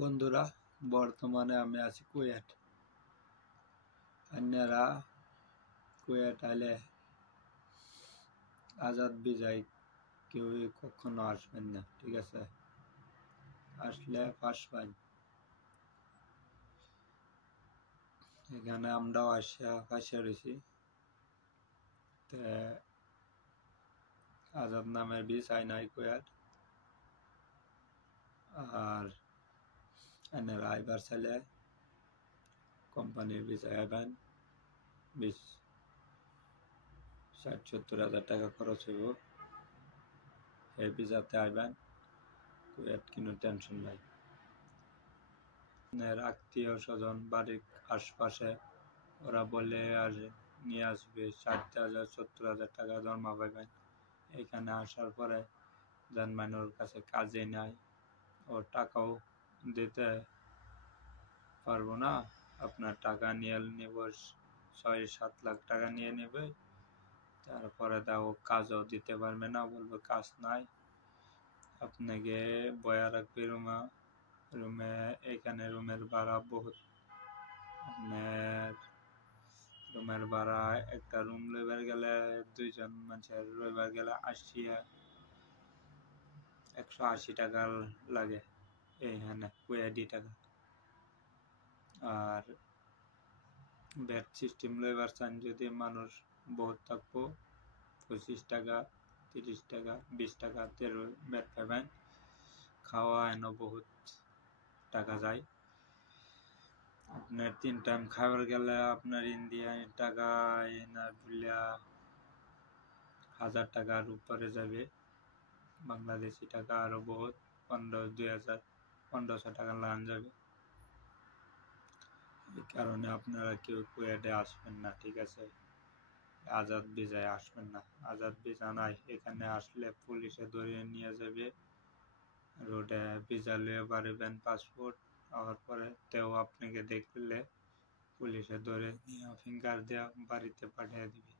বন্ধুরা, বর্তমানে আমি আছি কুয়েট। আপনারা কুয়েট আইলে আজাদ ভিসায় কেউ কখনো আসবেন না, ঠিক আছে? আসলে ফাঁসবেন। এখানে আমরাও ফাঁসে রয়েছি। আজাদ নামের ভিসায় নাই কুয়েট। আর আপনারা আইবার চাইলে কোম্পানির ভিসায় আইবেন। 60-70 হাজার টাকা খরচ হইব। এই ভিসাতে আইবেন কুয়েট, কোনো টেনশন নাই। আত্মীয় স্বজন বাড়ির আশপাশে ওরা বলে আর নিয়ে আসবে 60,000-70,000 টাকা জমা পাইবেন। এখানে আসার পরে জানবেন ওর কাছে কাজে নাই, ওর টাকাও দিতে পারবো না। আপনার টাকা নিয়ে নেব 6-7 লাখ টাকা নিয়ে নেবে। তারপরে ও কাজও দিতে পারবে না, বলবে কাজ নাই। আপনাকে বয়া রাখবে রুমে। এখানে রুমের ভাড়া বহুত। আপনার রুমের ভাড়া একটা রুম লইবার গেলে 2 জন মানুষের লইবার গেলে 180 টাকা লাগে এইখানে কুয়েটি টাকা। আর বেড সিস্টেম লইবার চান যদি মানুষ বহুত থাকবো, 25 টাকা, 30 টাকা, 20 টাকা বেড পাবেন। খাওয়া এনে বহুত টাকা যায়। আপনার 3 টাইম খাবার গেলে আপনার ইন্ডিয়ান টাকা না বুঝলা 1000 টাকার উপরে যাবে। বাংলাদেশি টাকা আরো বহুত 1500 টাকা লাগান যাবে। এই কারণে আপনারা কেউ কুয়েটে আসবেন না, ঠিক আছে? আজাদ ভিসায় আসবেন না। আজাদ ভিসা নাই। এখানে আসলে পুলিশে ধরে নিয়ে যাবে। রোডে ভিসা লিয়ে পারবেন, পাসপোর্ট হওয়ার পরে তেও আপনাকে দেখলে পুলিশে ধরে নিয়ে ফিঙ্গার দেওয়া বাড়িতে পাঠিয়ে দিবে।